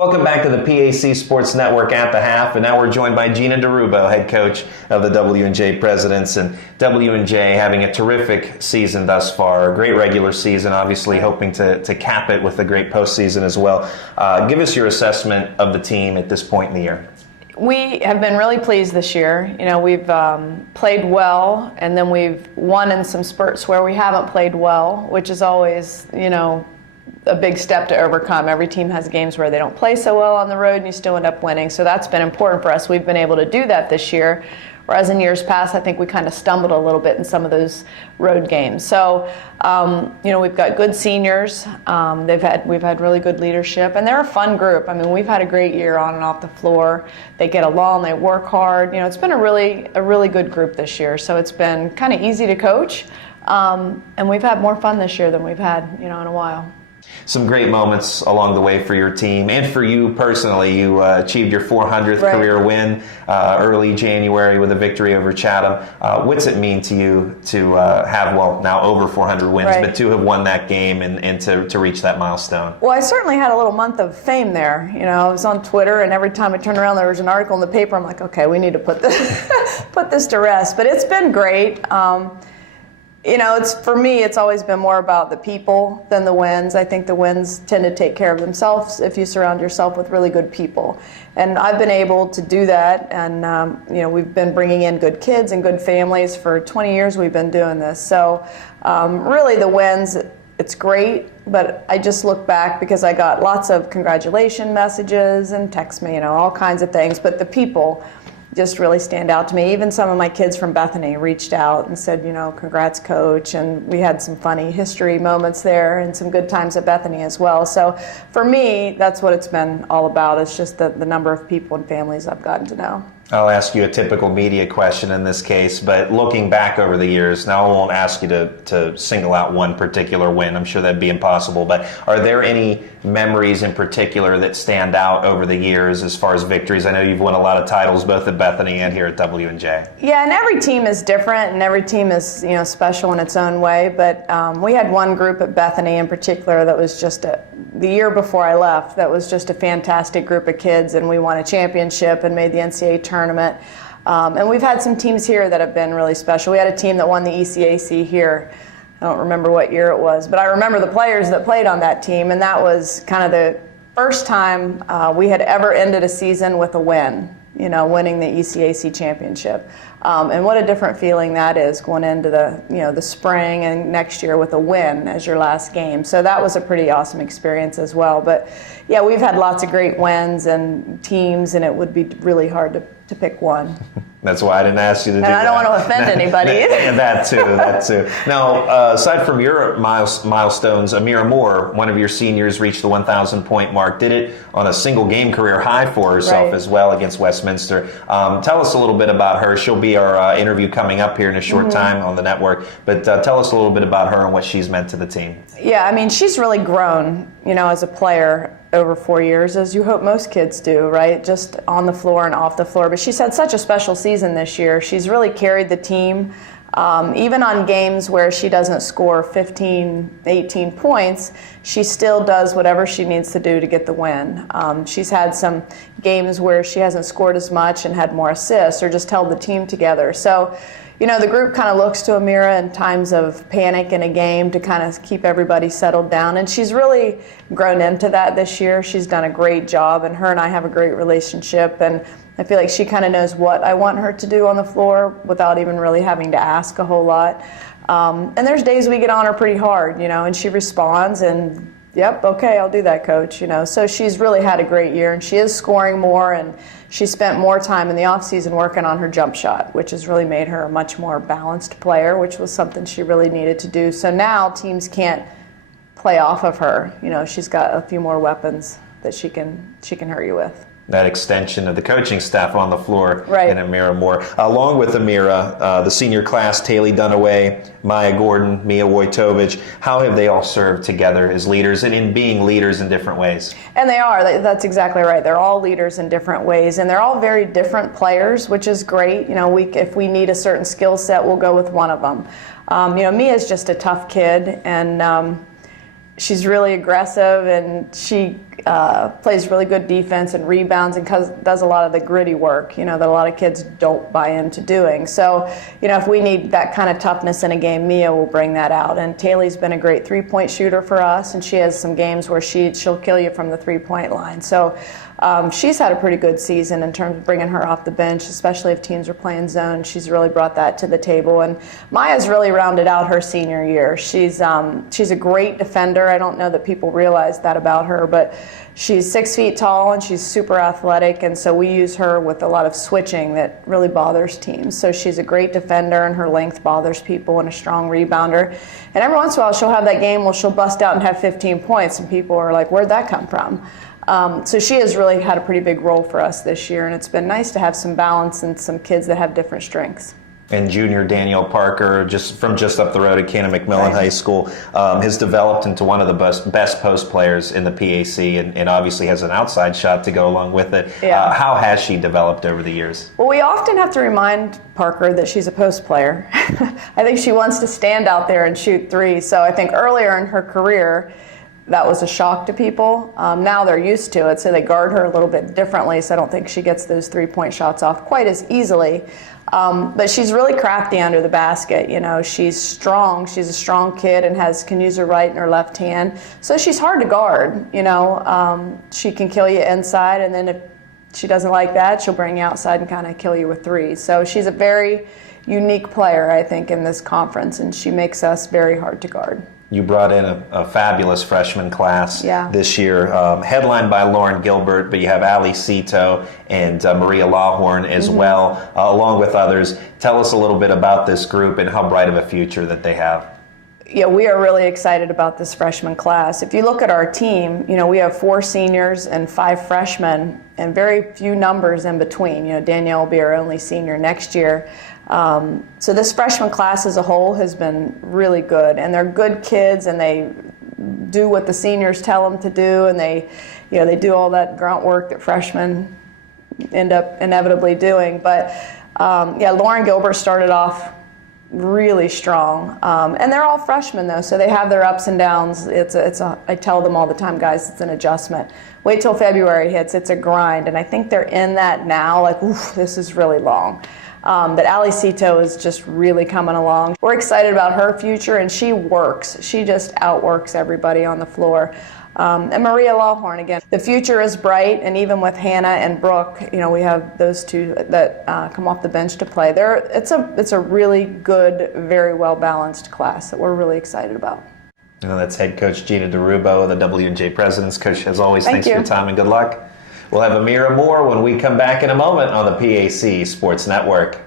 Welcome back to the PAC Sports Network at the half, and now we're joined by Jina DeRubbo, head coach of the W&J Presidents, and W&J having a terrific season thus far, a great regular season, obviously hoping to cap it with a great postseason as well. Give us your assessment of the team at this point in the year. We have been really pleased this year. You know, we've played well, and then we've won in some spurts where we haven't played well, which is always, a big step to overcome. Every team has games where they don't play so well on the road and you still end up winning. So that's been important for us. We've been able to do that this year. Whereas in years past, I think we kind of stumbled a little bit in some of those road games. So, we've got good seniors. We've had really good leadership, and they're a fun group. I mean, we've had a great year on and off the floor. They get along, they work hard. It's been a really good group this year. So it's been kind of easy to coach, and we've had more fun this year than we've had, in a while. Some great moments along the way for your team and for you personally. You achieved your 400th career win early January with a victory over Chatham. What's it mean to you to have, now over 400 wins, but to have won that game and to reach that milestone? Well, I certainly had a little month of fame there. I was on Twitter, and every time I turned around, there was an article in the paper. I'm like, okay, we need to put this to rest. But it's been great. For me, it's always been more about the people than the wins. I think the wins tend to take care of themselves if you surround yourself with really good people. And I've been able to do that, and we've been bringing in good kids and good families for 20 years. We've been doing this. So really the wins, it's great, but I just look back because I got lots of congratulation messages and text me, all kinds of things. But the people just really stand out to me. Even some of my kids from Bethany reached out and said, congrats, coach. And we had some funny history moments there and some good times at Bethany as well. So for me, that's what it's been all about. It's just the number of people and families I've gotten to know. I'll ask you a typical media question in this case, but looking back over the years, now I won't ask you to single out one particular win. I'm sure that'd be impossible, but are there any memories in particular that stand out over the years as far as victories? I know you've won a lot of titles both at Bethany and here at W&J. Yeah, and every team is different, and every team is special in its own way, but we had one group at Bethany in particular that was just the year before I left, that was just a fantastic group of kids, and we won a championship and made the NCAA tournament. And we've had some teams here that have been really special. We had a team that won the ECAC here. I don't remember what year it was, but I remember the players that played on that team, and that was kind of the first time we had ever ended a season with a win, winning the ECAC championship. And what a different feeling that is, going into the spring and next year with a win as your last game. So that was a pretty awesome experience as well. But yeah, we've had lots of great wins and teams, and it would be really hard to pick one. That's why I didn't ask you to do that. And I don't want to offend anybody either. That too. Now, aside from your milestones, Amira Moore, one of your seniors, reached the 1,000 point mark, did it on a single game career high for herself as well against Westminster. Tell us a little bit about her. She'll be our interview coming up here in a short time on the network, but tell us a little bit about her and what she's meant to the team. Yeah, I mean, she's really grown, as a player over 4 years, as you hope most kids do, right? Just on the floor and off the floor. But she's had such a special season this year. She's really carried the team. Even on games where she doesn't score 15, 18 points, she still does whatever she needs to do to get the win. She's had some games where she hasn't scored as much and had more assists or just held the team together. So, the group kind of looks to Amira in times of panic in a game to kind of keep everybody settled down. And she's really grown into that this year. She's done a great job, and her and I have a great relationship. And I feel like she kind of knows what I want her to do on the floor without even really having to ask a whole lot. And there's days we get on her pretty hard, and she responds and, yep, okay, I'll do that, coach. So she's really had a great year, and she is scoring more, and she spent more time in the offseason working on her jump shot, which has really made her a much more balanced player, which was something she really needed to do. So now teams can't play off of her. She's got a few more weapons that she can hurt you with. That extension of the coaching staff on the floor in Amira Moore. Along with Amira, the senior class, Taylor Dunaway, Maya Gordon, Mia Wojtovich, how have they all served together as leaders and in being leaders in different ways? And they are. That's exactly right. They're all leaders in different ways, and they're all very different players, which is great. If we need a certain skill set, we'll go with one of them. Mia's just a tough kid, and she's really aggressive, and she plays really good defense and rebounds and does a lot of the gritty work, that a lot of kids don't buy into doing. So, if we need that kind of toughness in a game, Mia will bring that out. And Taylor's been a great three-point shooter for us, and she has some games where she'll kill you from the three-point line. So she's had a pretty good season in terms of bringing her off the bench, especially if teams are playing zone. She's really brought that to the table. And Maya's really rounded out her senior year. She's a great defender. I don't know that people realize that about her, but she's 6 feet tall and she's super athletic, and so we use her with a lot of switching that really bothers teams. So she's a great defender, and her length bothers people, and a strong rebounder. And every once in a while she'll have that game where she'll bust out and have 15 points, and people are like, where'd that come from? So she has really had a pretty big role for us this year, and it's been nice to have some balance and some kids that have different strengths. And junior Danielle Parker, just up the road at Cannon McMillan High School, has developed into one of the best post players in the PAC, and obviously has an outside shot to go along with it. Yeah. How has she developed over the years? Well, we often have to remind Parker that she's a post player. I think she wants to stand out there and shoot threes. So I think earlier in her career, that was a shock to people. Now they're used to it, so they guard her a little bit differently, so I don't think she gets those three-point shots off quite as easily. But she's really crafty under the basket. She's strong. She's a strong kid and can use her right and her left hand. So she's hard to guard. She can kill you inside, and then if she doesn't like that, she'll bring you outside and kind of kill you with threes. So she's a very unique player, I think, in this conference, and she makes us very hard to guard. You brought in a fabulous freshman class this year, headlined by Lauren Gilbert, but you have Ali Cito and Maria Lawhorn as well, along with others. Tell us a little bit about this group and how bright of a future that they have. Yeah, we are really excited about this freshman class. If you look at our team, we have 4 seniors and 5 freshmen and very few numbers in between. Danielle will be our only senior next year. So this freshman class as a whole has been really good, and they're good kids, and they do what the seniors tell them to do, and they do all that grunt work that freshmen end up inevitably doing. But Lauren Gilbert started off really strong, and they're all freshmen though, so they have their ups and downs. I tell them all the time, guys, it's an adjustment. Wait till February hits, it's a grind, and I think they're in that now. Like, oof, this is really long. But Ali Cito is just really coming along. We're excited about her future, and she works. She just outworks everybody on the floor. And Maria Lawhorn, again, the future is bright, and even with Hannah and Brooke, we have those two that come off the bench to play. It's a really good, very well-balanced class that we're really excited about. That's head coach Jina DeRubbo, the W&J President's coach. As always, thanks for your time and good luck. We'll have Amira Moore when we come back in a moment on the PAC Sports Network.